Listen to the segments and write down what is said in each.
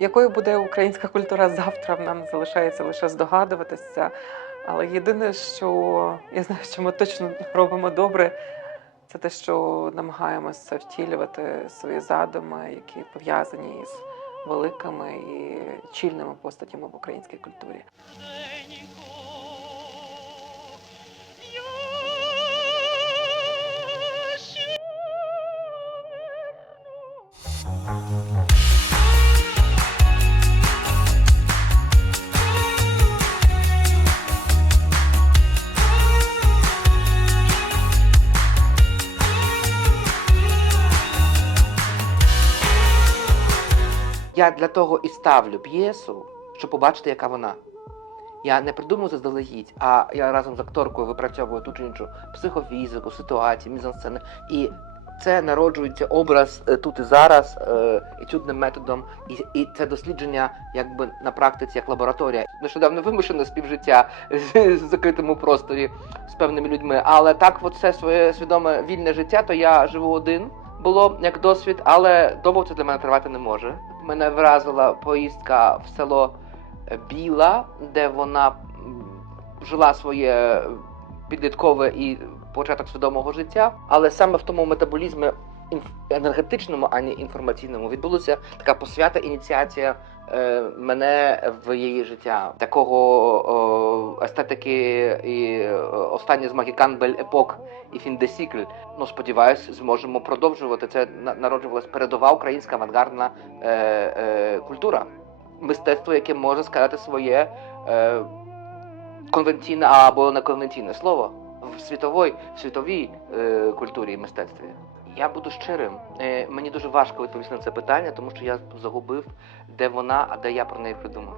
Якою буде українська культура завтра, нам залишається лише здогадуватися. Але єдине, що я знаю, що ми точно робимо добре, це те, що намагаємося втілювати свої задуми, які пов'язані із великими і чільними постатями в українській культурі. Я для того і ставлю п'єсу, щоб побачити, яка вона. Я не придумую заздалегідь, а я разом з акторкою випрацьовую ту чи іншу психофізику, ситуацію, мізансцени. І це народжується образ е, тут і зараз, етюдним методом, і, і це дослідження якби на практиці як лабораторія. Нещодавно вимушене співжиття в закритому просторі з певними людьми. Але так, от все своє свідоме вільне життя, то я живу один було як досвід, але довго це для мене тривати не може. Мене вразила поїздка в село Біла, де вона жила своє підліткове і початок свідомого життя, але саме в тому метаболізмі енергетичному, а не інформаційному відбулася така посвята ініціація е, мене в її життя. Такого о, естетики і е, останнє з Магікан Бель Епок і Фіндесікль. Ну сподіваюсь, зможемо продовжувати. Це на- народжувалась передова українська авангардна е, е, культура, мистецтво, яке може сказати своє е, конвенційне або неконвенційне слово в світовій, світовій е, культурі і мистецтві. Я буду щирим. Е, мені дуже важко відповісти на це питання, тому що я загубив, де вона, а де я про неї придумав.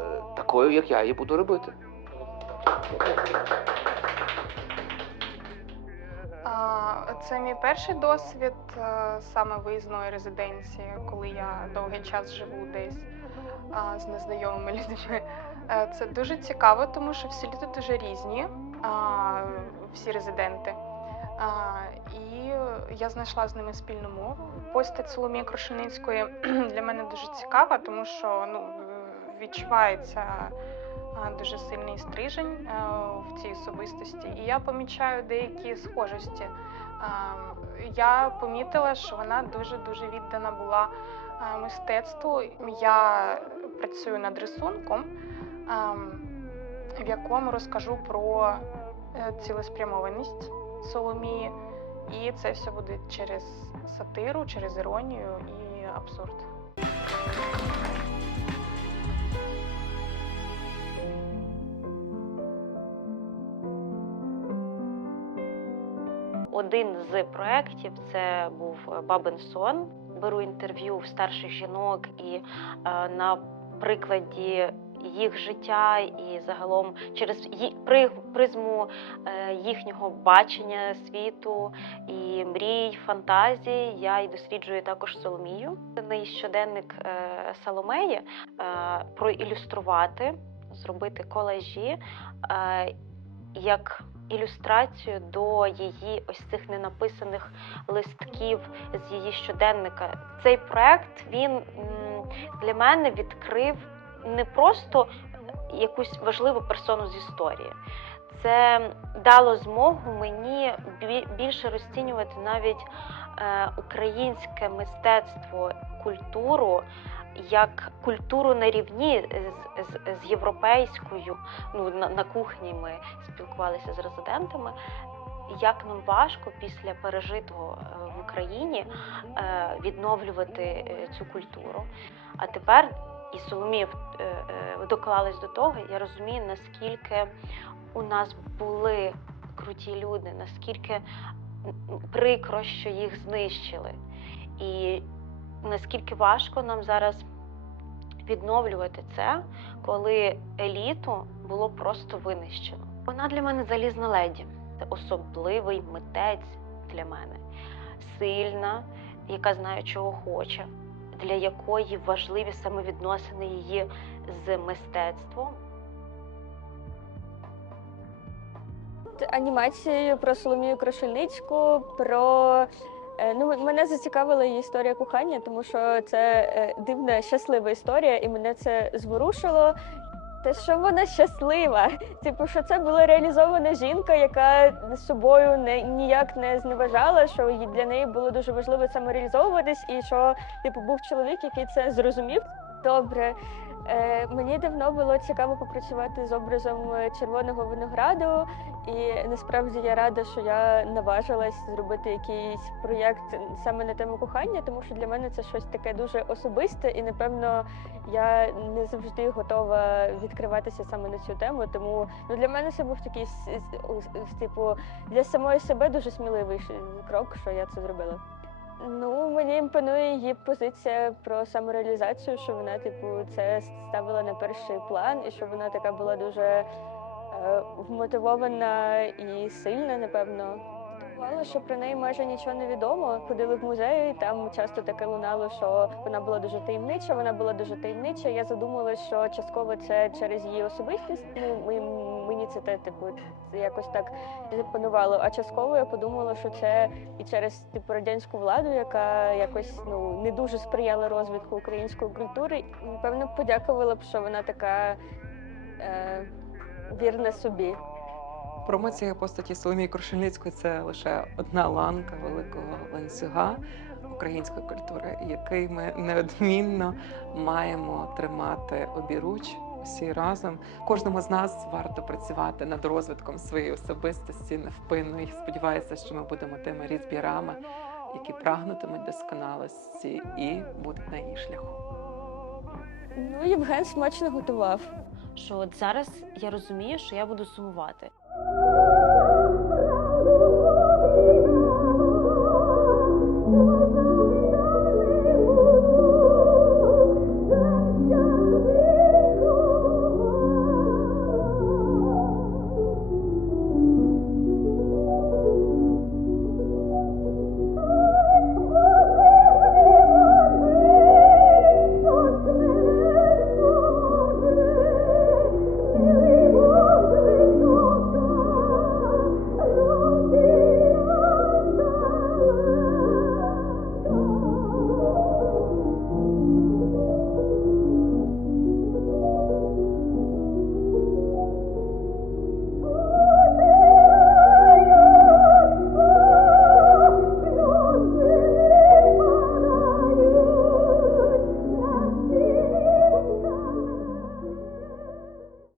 Е, такою, як я її буду робити. Це мій перший досвід е, саме виїзної резиденції, коли я довгий час живу десь з незнайомими людьми. Це дуже цікаво, тому що всі люди дуже різні, всі резиденти. І я знайшла з ними спільну мову. Постать Соломії Крушеницької для мене дуже цікава, тому що ну, відчувається дуже сильний стрижень в цій особистості, і я помічаю деякі схожості. Я помітила, що вона дуже дуже віддана була мистецтву. Я працюю над рисунком, в якому розкажу про е, цілеспрямованість Соломії, і це все буде через сатиру, через іронію і абсурд. Один з проєктів це був е, Бабин сон. Беру інтерв'ю в старших жінок і е, на прикладі їх життя і загалом через призму е, їхнього бачення світу і мрій, фантазій. Я і досліджую також Соломію. Це щоденник е, Соломеї е, проілюструвати, зробити колажі. як ілюстрацію до її ось цих ненаписаних листків з її щоденника. Цей проект він для мене відкрив не просто якусь важливу персону з історії. Це дало змогу мені більше розцінювати навіть е, українське мистецтво, культуру як культуру на рівні з, з, з європейською. Ну на, на кухні ми спілкувалися з резидентами. Як нам важко після пережитого е, в Україні е, відновлювати цю культуру. А тепер і Соломія е, е, до того, я розумію, наскільки у нас були круті люди, наскільки прикро, що їх знищили. І наскільки важко нам зараз відновлювати це, коли еліту було просто винищено. Вона для мене залізна леді. Це особливий митець для мене, сильна, яка знає, чого хоче, для якої важливі саме відносини її з мистецтвом. анімацією про Соломію Крушельницьку, про Е, Ну, мене зацікавила її історія кохання, тому що це е, дивна, щаслива історія, і мене це зворушило. Те, що вона щаслива, типу, що це була реалізована жінка, яка собою не ніяк не зневажала, що їй- для неї було дуже важливо самореалізовуватись, і що типу був чоловік, який це зрозумів. Добре, мені давно було цікаво попрацювати з образом е, червоного винограду, і насправді я рада, що я наважилась зробити якийсь проєкт саме на тему кохання, тому що для мене це щось таке дуже особисте, і напевно я не завжди готова відкриватися саме на цю тему. Тому ну для мене це був такий типу для самої себе дуже сміливий крок, що я це зробила. Ну, мені імпонує її позиція про самореалізацію, що вона, типу, це ставила на перший план, і що вона така була дуже е, вмотивована і сильна, напевно. Бувало, що про неї майже нічого не відомо. Ходили в музеї, і там часто таке лунало, що вона була дуже таємнича, вона була дуже таємнича. Я задумалася, що частково це через її особистість. Ну, мені це те, типу, якось так імпонувало. А частково я подумала, що це і через типу радянську владу, яка якось ну не дуже сприяла розвитку української культури. Напевно, подякувала б, що вона така е, вірна собі. Промоція постаті Соломії Крушельницької це лише одна ланка великого ланцюга української культури, який ми неодмінно маємо тримати обіруч всі разом. Кожному з нас варто працювати над розвитком своєї особистості невпинно. І сподіваюся, що ми будемо тими різбірами, які прагнутимуть досконалості і будуть на її шляху. Ну, Євген смачно готував. Що от зараз я розумію, що я буду сумувати.